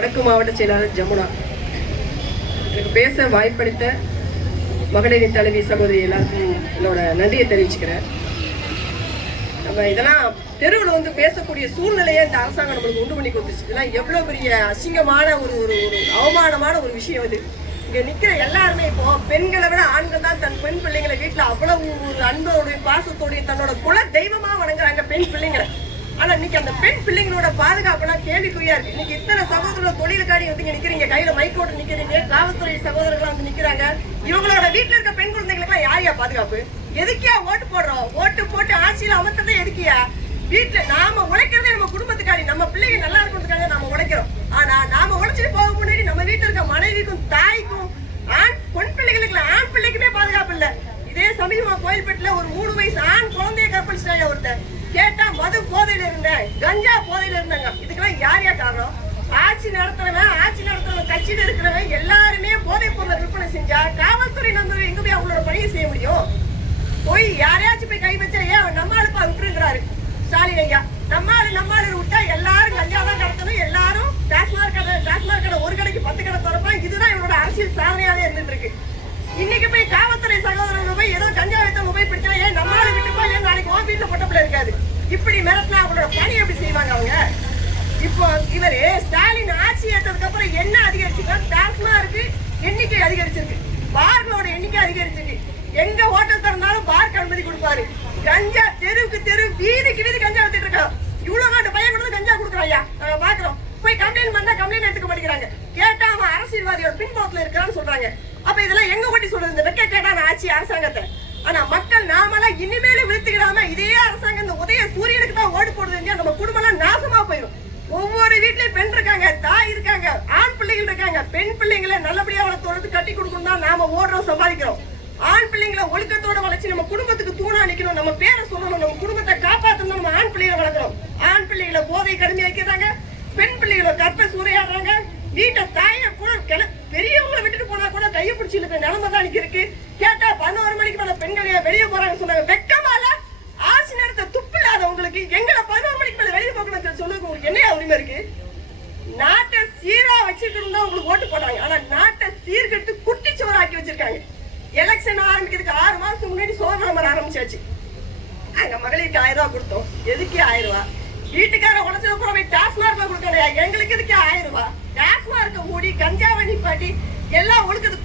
வடக்கு மாவட்ட செயலாளர் ஜமுனா. எனக்கு பேச வாய்ப்பளித்த மகளிரின் தலைவி சகோதரி எல்லாருக்கும் என்னோட நன்றியை தெரிவிச்சுக்கிறேன். நம்ம இதெல்லாம் தெருவில் வந்து பேசக்கூடிய சூழ்நிலையை இந்த அரசாங்கம் நம்மளுக்கு உண்டு பண்ணி கொடுத்துச்சு. இதெல்லாம் எவ்வளோ பெரிய அசிங்கமான ஒரு ஒரு அவமானமான ஒரு விஷயம் இது. இங்கே நிற்கிற எல்லாருமே இப்போ பெண்களை விட ஆண்கள் தான் தன் பெண் பிள்ளைங்களை வீட்டில் அவ்வளவு ஒரு அன்போடைய பாசத்தோடைய தன்னோட குல தெய்வமாக வணங்குறாங்க பெண் பிள்ளைங்களை. ஆனா இன்னைக்கு அந்த பெண் பிள்ளைங்களோட பாதுகாப்புலாம் கேள்விக்குறியா இருக்கு. இன்னைக்கு இத்தனை சகோதரர்கள் தொழிலுக்காடி வந்து நிக்கிறீங்க, கையில மைக்கோட்டு நிக்கிறீங்க, காவல்துறை சகோதரர்கள் வந்து நிக்கிறாங்க. இவங்களோட வீட்டுல இருக்க பெண் குழந்தைகளுக்கு யாரையா பாதுகாப்பு? எதுக்கியா ஓட்டு போடுறோம்? ஓட்டு போட்டு ஆட்சியில அமர்த்ததே எதுக்கியா? வீட்டுல நாம உழைக்கிறதே நம்ம குடும்பத்துக்காடி, நம்ம பிள்ளைங்க நல்லா இருக்கிறதுக்காக நாம உழைக்கிறோம். ஆனா நாம உழைச்சிட்டு போக முன்னாடி நம்ம வீட்டுல இருக்க மனைவிக்கும் தாய்க்கும் பெண் பிள்ளைகளுக்கு ஆண் பிள்ளைக்குமே பாதுகாப்பு இல்ல. இதே சமீபமா கோயில்பேட்டில் ஒரு 3 வயசு ஆண் குழந்தைய கற்பழிச்சிட்டாங்க ஒருத்தர். கேட்டா மது போதையில இருந்தேன், கஞ்சா போதையில இருந்தாங்க. இதுக்கெல்லாம் யாரையா காரணம்? ஆட்சி நடத்துறவன் கட்சியில இருக்கிறவன் எல்லாருமே போதைப் பொருளை விற்பனை செஞ்சா காவல்துறை நண்பர்கள் எங்க போய் அவங்களோட பணியை செய்ய முடியும்? போய் யாரையாச்சும் போய் கை வச்சா ஏன் நம்மளுப்பா விட்டுருக்கிறாரு ஸ்டாலின் ஐயா. நம்மாளு விட்டா எல்லாரும் கஞ்சா தான் கடத்தணும், எல்லாரும் டாஸ்மாக் கடை ஒரு கடைக்கு 10 கடை திறப்பான். இதுதான் இவனோட அரசியல் சாதனையாவே இருந்துட்டு இருக்கு. இன்னைக்கு போய் காவல்துறை சகோதரர்கள் போய் ஏதோ கஞ்சா வைத்தவங்க போய் பிடிச்சா ஏன் நம்மளால விட்டுப்பா, ஏன் நாளைக்கு உன் வீட்டுல பொட்டப்பிள்ள இருக்காது. இப்படி மிரட்டினா அவங்களோட பணி எப்படி செய்வாங்க அவங்க? இப்போ இவரு ஸ்டாலின் ஆட்சி ஏற்றதுக்கு அப்புறம் என்ன அதிகரிச்சுக்கா? டாஸ்மார்க்கு எண்ணிக்கை அதிகரிச்சிருக்கு, பார்களோட எண்ணிக்கை அதிகரிச்சிருக்கு. எங்க ஹோட்டல் திறந்தாலும் பார்க்கு அனுமதி கொடுப்பாரு. கஞ்சா தெருவுக்கு தெரு வீதிக்கு வீதி கஞ்சா வச்சுட்டு இருக்கான். இவ்வளவு காட்டு பையன் கொடுத்து கஞ்சா கொடுக்குறாயா? நாங்க பாக்குறோம். போய் கம்ப்ளைண்ட் பண்ணா கம்ப்ளைண்ட் எடுத்துக்க மாட்டேங்கிறாங்க. கேட்டா அவன் அரசியல்வாதியோட பின்புலத்துல இருக்கிறான்னு சொல்றாங்க. அப்ப இதெல்லாம் எங்க கொட்டி சொல்றது? இந்த வெக்க கேட்டான ஆட்சி அரசாங்கத்தை. ஆனா மக்கள் நாமெல்லாம் இனிமேலும் விழுத்துக்கிடாம இதே அரசாங்கம் இந்த உதய சூரியனுக்கு தான் ஓடு போடுது. நம்ம குடும்பம் எல்லாம் நாசமா போயிடும். ஒவ்வொரு வீட்லயும் பெண் இருக்காங்க, தாய் இருக்காங்க, ஆண் பிள்ளைகள் இருக்காங்க. பெண் பிள்ளைங்களை நல்லபடியா வளர்த்து கட்டி கொடுக்கணும் தான் நாம ஓடுறோம், சம்பாதிக்கிறோம். ஆண் பிள்ளைங்களை ஒழுக்கத்தோட வளர்ச்சி நம்ம குடும்பத்துக்கு தூணா நிக்கணும், நம்ம பேரை சொல்லணும், நம்ம குடும்பத்தை காப்பாற்றணும். நம்ம ஆண் பிள்ளைகளை வளர்க்கணும். ஆண் பிள்ளைகளை போதை கடுமையாக்கிறாங்க, பெண் பிள்ளைகளை கற்ப சூறையாடுறாங்க. வீட்டை தாயை கூட பெரியவங்களை விட்டுட்டு போனா கூட கையை பிடிச்சி இருக்கிற நிலைமை தான் இருக்கு. கேட்டா 11 மணிக்கு மேல பெண்கள் வெளியே போறாங்கன்னு சொன்னாங்க. வெக்கமால ஆட்சி நேரத்தை துப்பு இல்லாதவங்களுக்கு எங்களை 11 மணிக்கு மேல வெளியே போகணும்னு சொல்லுங்க. உங்களுக்கு என்ன உரிமை இருக்கு? நாட்டை சீரா வச்சுட்டு இருந்தா உங்களுக்கு ஓட்டு போடுறாங்க. ஆனா நாட்டை சீர்கட்டு குட்டிச்சோறு ஆக்கி வச்சிருக்காங்க. எலெக்ஷன் ஆரம்பிக்கிறதுக்கு 6 மாசத்துக்கு முன்னாடி சோதனை நம்பர் ஆரம்பிச்சாச்சு. அங்க மகளிருக்கு 1000 ரூபாய் கொடுத்தோம். எதுக்கு 1000 ரூபாய்? வீட்டுக்கார உடச்சது கூட போய் டாஸ்மார்க்ல கொடுக்கலையா? எங்களுக்கு எதுக்கு 1000 ரூபாய்? டாஸ்மார்க்க மூடி கஞ்சாவை நிப்பாட்டி எல்லாம் ஒழுக்குது.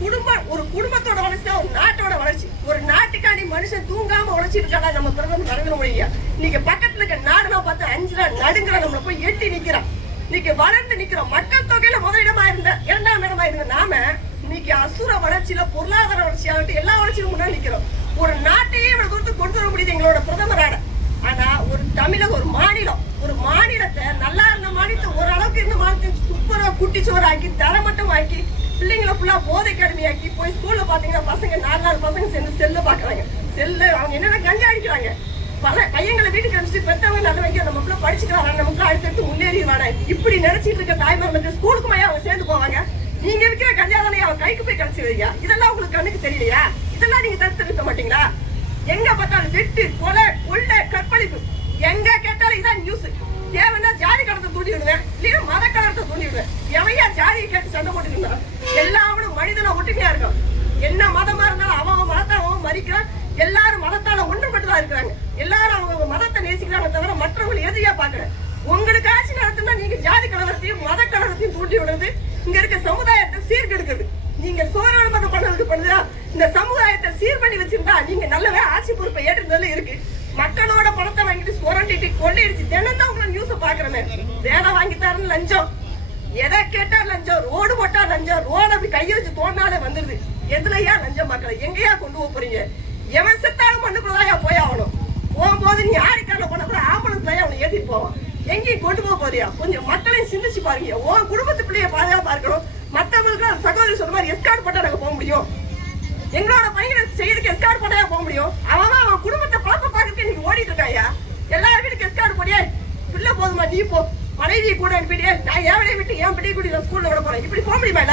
ஒரு குடும்பத்தோட வளர்ச்சி தான் ஒரு நாட்டோட வளர்ச்சி. ஒரு நாட்டுக்காண்டி மனுஷன் தூங்காம உழைச்சிருக்காடா நம்ம பிரதமர் நரேந்திர மோடியா. இன்னைக்கு பக்கத்துல இருக்க நாடுலாம் பார்த்து 5 நாள் நடுங்கிற நம்மள போய் எட்டி நிக்கிறான். இன்னைக்கு வளர்ந்து நிக்கிறோம். மக்கள் தொகையில முதலிடமா இருந்த 2ஆம் இடமா இருந்த நாம இன்னைக்கு அசுர வளர்ச்சியில பொருளாதார வளர்ச்சியாகட்டும் எல்லா வளர்ச்சியும் முன்னாடி நிக்கிறோம். ஒரு நாட்டையே இவ்வளவு தூரத்துக்கு கொண்டு வர முடியுது எங்களோட பிரதமரான. ஆனா ஒரு தமிழக ஒரு மாநிலத்தை நல்லா இருந்த மாநிலத்தை ஓரளவுக்கு இருந்த மாநிலத்தை துப்புரவா குட்டிச்சோறு ஆக்கி தரமட்டம் ஆக்கி பிள்ளைங்களை ஃபுல்லா போதை கடுமையாக்கி போய் ஸ்கூல்ல பாத்தீங்கன்னா பசங்க 4 பசங்க சேர்ந்து செல்லு பாக்குறாங்க. செல்லு அவங்க என்னென்ன கஞ்சா அடிக்கிறாங்க. பையங்களை வீட்டுக்கு அனுப்பிச்சு பெற்றவங்க நல்ல வைக்க நம்ம பிள்ளை படிச்சுட்டு வராங்க, நமக்கு அடுத்தடுத்து முன்னேறிடுவாங்க. இப்படி நினைச்சிட்டு இருக்க தாய்மார்கள் ஸ்கூலுக்கு மையா அவங்க சேர்ந்து போவாங்க. நீங்க இருக்கிற கஞ்சா தானே அவன் கைக்கு போய் கிடைச்சி வையா? இதெல்லாம் உங்களுக்கு கண்ணுக்கு தெரியலையா? இதெல்லாம் நீங்க தடுத்து நிறுத்த மாட்டீங்களா? எங்க பார்த்தாலும் வெட்டு, கொலை, கொள்ளை, கற்பழிப்பு. எங்க கேட்டாலும் இதான் நியூஸ். தேவைன்னா ஜாதி கடத்தை தூண்டி விடுவேன், இல்லையா மத கலரத்தை தூண்டி விடுவேன். எவையா ஜாதியை கேட்டு சண்டை போட்டுருந்தா? எல்லாரும் மனிதனை ஒட்டுமையா இருக்கும். என்ன மதமா இருந்தாலும் அவங்க மதத்தை அவன் மதிக்கிறான். எல்லாரும் மதத்தால ஒன்றுபட்டுதான் இருக்கிறாங்க. எல்லாரும் அவங்க மதத்தை நேசிக்கிறாங்க தவிர மற்றவங்களை எதிரியா பாக்குறேன். உங்களுக்கு ஆட்சி நடத்தினா நீங்க ஜாதி கலவரத்தையும் மத கலவரத்தையும் தூண்டி விடுறது இங்க இருக்க சமுதாயத்தை சீர்கெடுக்குது. நீங்க சோழமதம் பண்ணதுக்கு பண்ணுதா இந்த சமுதாயத்தை சீர் பண்ணி வச்சிருந்தா நீங்க நல்லவே ஆட்சி பொறுப்பை ஏற்றுறதுல இருக்கு. மக்களோட பணத்தை வாங்கிட்டு சுரண்டிட்டு கொள்ளையடிச்சு தினம் தான் உங்களை நியூஸ பாக்குறமே. வேலை வாங்கித்தாருன்னு லஞ்சம், எதை கேட்டா லஞ்சம், ரோடு போட்டா லஞ்சம், ரோடு அப்படி கையை வச்சு தோணாலே வந்துருது. எதுலையா லஞ்சம் மக்களை எங்கேயா கொண்டு போக போறீங்க? எவன் செத்தாலும் மண்ணுக்குள்ளதான் போய் ஆகணும். போகும்போது நீ யாருக்கான போன கூட ஆம்புலன்ஸ் தான் அவனை ஏற்றிட்டு போவான். எங்கேயும் கொண்டு போக போறியா? கொஞ்சம் மக்களையும் சிந்திச்சு பாருங்க. உன் குடும்பத்து பிள்ளைய பாதுகாப்பா இருக்கணும். மற்றவங்களுக்கு சகோதரி சொல்ற மாதிரி எஸ்கார்ட் போட்டா நாங்க போக முடியும். எங்களோட பையனை செய்யறதுக்கு எஸ்கார்ட் போட்டா போக முடியும். அவன் குடும்பத்தை பழப்ப பார்க்கறதுக்கு நீங்க ஓடிட்டு இருக்காயா? எல்லாரும் வீட்டுக்கு எஸ்கார்ட் போடியே, பிள்ளை போதுமா நீ போ, மனைவியை கூட அனுப்பிட்டே நான் எவனையை விட்டு என் பிள்ளை கூட்டி ஸ்கூல்ல விட போறேன். இப்படி போக முடியுமா?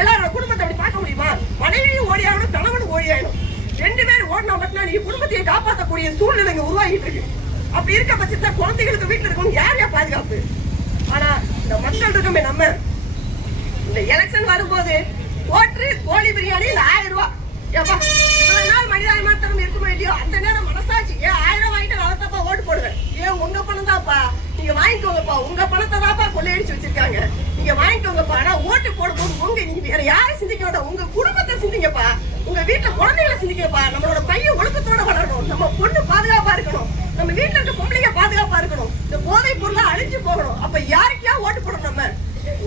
எல்லாரோட குடும்பத்தை அப்படி பார்க்க முடியுமா? மனைவியும் ஓடி ஆகணும், கணவனும் ஓடி ஆகணும். 2 பேரும் ஓடினா மட்டும் நீங்க குடும்பத்தையே காப்பாற்றக்கூடிய சூழ்நிலை உருவாகிட்டு இருக்கு. அப்படி இருக்க பட்சத்தை குழந்தைகளுக்கு வீட்டுல இருக்கணும் யாரையா பாதுகாப்பு? ஆனா இந்த மக்கள் இருக்கமே நம்ம இந்த எலெக்ஷன் வரும்போது ஓட்டு கோழி பிரியாணி 1000 ரூபாய். ஏப்பா இவ்வளவு நாள் மனிதாபிமானம் இருக்குமோ இல்லையோ அந்த நேரம் மனசாச்சு ஏன் 1000 வாங்கிட்டு நான் தப்பா ஓட்டு போடுவேன். ஏன் உங்க பணம் தான்ப்பா, நீங்க வாங்கிக்கோங்கப்பா, உங்க பணத்தை தான்ப்பா கொள்ளையடிச்சு வச்சிருக்காங்க, நீங்க வாங்கிக்கோங்கப்பா. ஆனா ஓட்டு போடும்போது நீங்க வேற யாரும் சிந்திக்க வேண்டாம், உங்க குடும்பத்தை சிந்திங்கப்பா, உங்க வீட்டுல குழந்தைகளை சிந்திங்கப்பா. நம்மளோட பையன் ஒழுக்கத்தோட வளரணும், நம்ம பொண்ணு பாதுகாப்பா இருக்கணும், நம்ம வீட்டுல இருக்க பொம்பளைங்க பாதுகாப்பா இருக்கணும், இந்த போதை பொருளா அழிஞ்சு போகணும். அப்ப யாருக்கா ஓட்டு போடணும்? நம்ம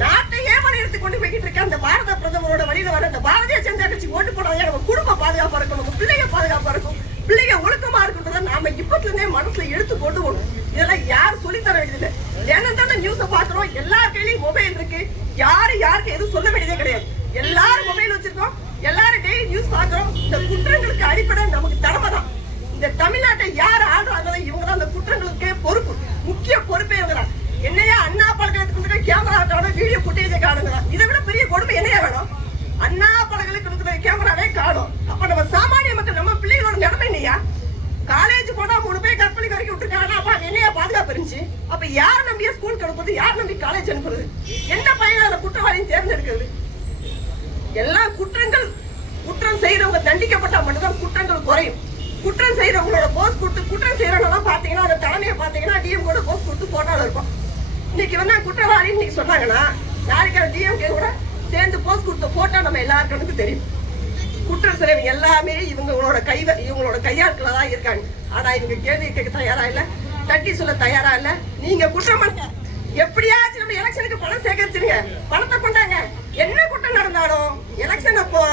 நாட்டை ஏமாறி எடுத்து கொண்டு போய்கிட்டு இருக்க அந்த பாரத பிரதமரோட வழியில வர அந்த பாரதிய ஜனதா கட்சி ஓட்டு போடாதே. நம்ம குடும்பம் பாதுகாப்பா இருக்கணும், நம்ம பிள்ளைங்க பாதுகாப்பா இருக்கும், பிள்ளைங்க ஒழுக்கமா இருக்குன்றத நாம இப்பத்துல இருந்தே மனசுல எடுத்து கொண்டு போகணும். இதெல்லாம் யாரும் சொல்லித்தர வேண்டியதில்லை. தினம் நியூஸ பாக்குறோம், எல்லார் கையிலயும் மொபைல் இருக்கு, யாருக்கு எதுவும் சொல்ல வேண்டியதே கிடையாது. எல்லாரும் மொபைல் வச்சிருக்கோம், எல்லாரும் டெய்லி நியூஸ் பாக்குறோம். இந்த குற்றங்களுக்கு அடிப்படை நமக்கு தலைமை தான். இந்த தமிழ்நாட்டை யார் ஆடுறாங்களோ இவங்க தான் அந்த குற்றங்களுக்கே பொறுப்பு, முக்கிய பொறுப்பே இவங்க தான். என்னையா அண்ணா பல்கலைக்கழகத்துக்கு கேமரா காணும், வீடியோ ஃபுட்டேஜை காணுங்களா? இதை விட பெரிய கொடுமை என்னையா வேணும்? அண்ணா பல்கலைக்கழகத்துல கேமராவே காணும். அப்ப நம்ம சாமானிய மக்கள், நம்ம பிள்ளைகளோட நிலைமை இல்லையா? காலேஜ் போனா 3 பேர் கற்பழிக்க வரைக்கும் விட்டுருக்காங்க, அப்ப என்னையா பாதுகாப்பு இருந்துச்சு? அப்ப யார் நம்பியா ஸ்கூலுக்கு அனுப்புறது, யார் நம்பி காலேஜ் அனுப்புறது? என்ன பையனால குற்றவாளியும் தேர்ந்தெடுக்கிறது? எல்லா குற்றம் செய்யறவங்க தண்டிக்கப்பட்டா மட்டும்தான் குற்றங்கள் குறையும். குற்றம் செய்யறவங்களோட போஸ்ட் கொடுத்து குற்றம் செய்யறவங்க பாத்தீங்கன்னா அந்த தலைமையை பாத்தீங்கன்னா டிஎம் கூட போஸ்ட் கொடுத்து போட்டாலும் இருக்கும். இன்னைக்கு வந்து குற்றவாளி இன்னைக்கு சொன்னாங்கன்னா நாளைக்கு டிஎம்கே கூட சேர்ந்து போஸ்ட் கொடுத்த போட்டோ நம்ம எல்லாருக்கும் தெரியும். குற்றம் செய்யறவங்க எல்லாமே இவங்களோட கையாட்களா தான் இருக்காங்க. ஆனா இவங்க கேள்வி கேட்க தயாரா இல்ல, தட்டி சொல்ல தயாரா இல்ல. நீங்க குற்றம் பண்ண எப்படியாச்சும் நம்ம எலெக்ஷனுக்கு பணம் சேகரிச்சிருங்க, பணத்தை கொண்டாங்க. என்ன குற்றம் நடந்தாலும் எலெக்ஷன் அப்போ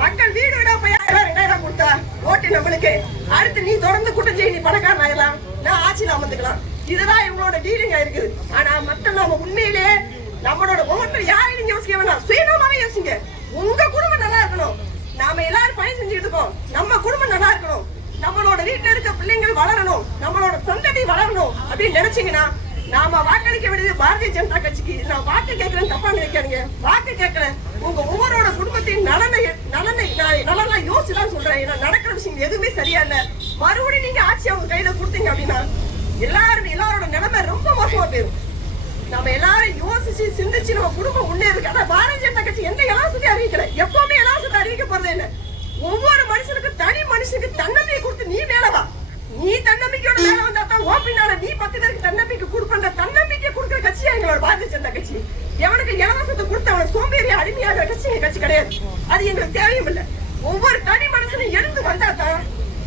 மக்கள் வீடு வீடா போய் 1000-2000 கொடுத்தா ஓட்டு நம்மளுக்கு. அடுத்து நீ தொடர்ந்து குற்றம் செய்ய, நீ பணக்காரன் ஆயிடலாம், நான் ஆட்சியில் அமர்ந்துக்கலாம். இதுதான் இவங்களோட டீலிங்கா இருக்குது. ஆனா மக்கள் நாம உண்மையிலே நம்மளோட ஒவ்வொருத்தர் யாரையும் நீங்க யோசிக்க வேணாம், சுயநலமாவே யோசிங்க. உங்க குடும்பம் நல்லா இருக்கணும், நாம எல்லாரும் பணி செஞ்சுட்டு இருக்கோம், நம்ம குடும்பம் நல்லா இருக்கணும், நம்மளோட வீட்டுல இருக்க பிள்ளைங்கள் வளரணும், நம்மளோட சந்ததி வளரணும் அப்படின்னு நினைச்சீங்கன்னா நாம வாக்களிக்க வேண்டியது பாரதிய ஜனதா கட்சிக்கு. நான் வாக்கு கேட்கிறேன்னு தப்பா நினைக்காதீங்க, வாக்கு கேட்கல, உங்க ஒவ்வொருவரோட குடும்பத்தின் நலனை யோசிச்சுதான் சொல்றேன். ஏன்னா நடக்கிற விஷயம் எதுவுமே சரியா இல்ல. மறுபடியும் நீங்க ஆட்சி அவங்க கையில கொடுத்தீங்க அப்படின்னா எல்லாரோட நிலைமை ரொம்ப மோசமா போயிடும். நம்ம எல்லாரும் யோசிச்சு சிந்திச்சு நம்ம குடும்பம் முன்னேறுக்கு. ஆனா பாரதிய ஜனதா கட்சி எந்த இலவசத்தை அறிவிக்கல, எப்பவுமே இலவசத்தை அறிவிக்க போறது இல்லை. ஒவ்வொரு மனுஷனுக்கும் தனி மனுஷனுக்கு தன்னம்பிக்கை கொடுத்து நீ மேலவா, நீ தன்னம்பிக்கையோட மேல வந்தா தான் ஓப்பினால நீ 10 பேருக்கு தன்னம்பிக்கை கொடுப்ப. தன்னம்பிக்கை கொடுக்குற கட்சியா எங்களோட பாரதிய ஜனதா கட்சி. எவனுக்கு இலவசத்தை கொடுத்து அவனை சோம்பேறியா அடிமையாக கட்சி கிடையாது, அது எங்களுக்கு தேவையும் இல்லை. ஒவ்வொரு தனி மனுஷனும் எழுந்து வந்தா தான்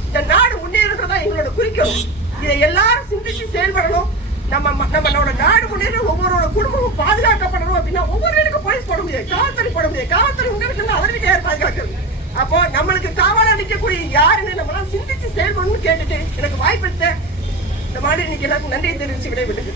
இந்த நாடு முன்னேறதா எங்களோட குறிக்கோள். இதை எல்லாரும் சிந்திச்சு செயல்படணும். நம்மளோட நாடு முன்னேற ஒவ்வொருவரோட குடும்பமும் பாதுகாக்கப்படணும். அப்படின்னா ஒவ்வொரு வீட்டுக்கும் போலீஸ் போட முடியாது, காவல்துறை போட முடியாது. காவல்துறை உங்க வீட்டுல அவர் வீட்டை யார் பாதுகாக்கிறது? அப்போ நம்மளுக்கு காவலா நிற்கக்கூடிய யாருன்னு நம்மளாம் சிந்திச்சு செயல்படணும்னு கேட்டுட்டு எனக்கு வாய்ப்பளித்த இந்த மாதிரி இன்னைக்கு எல்லாருக்கும் நன்றி தெரிவிச்சு விடைபெற்று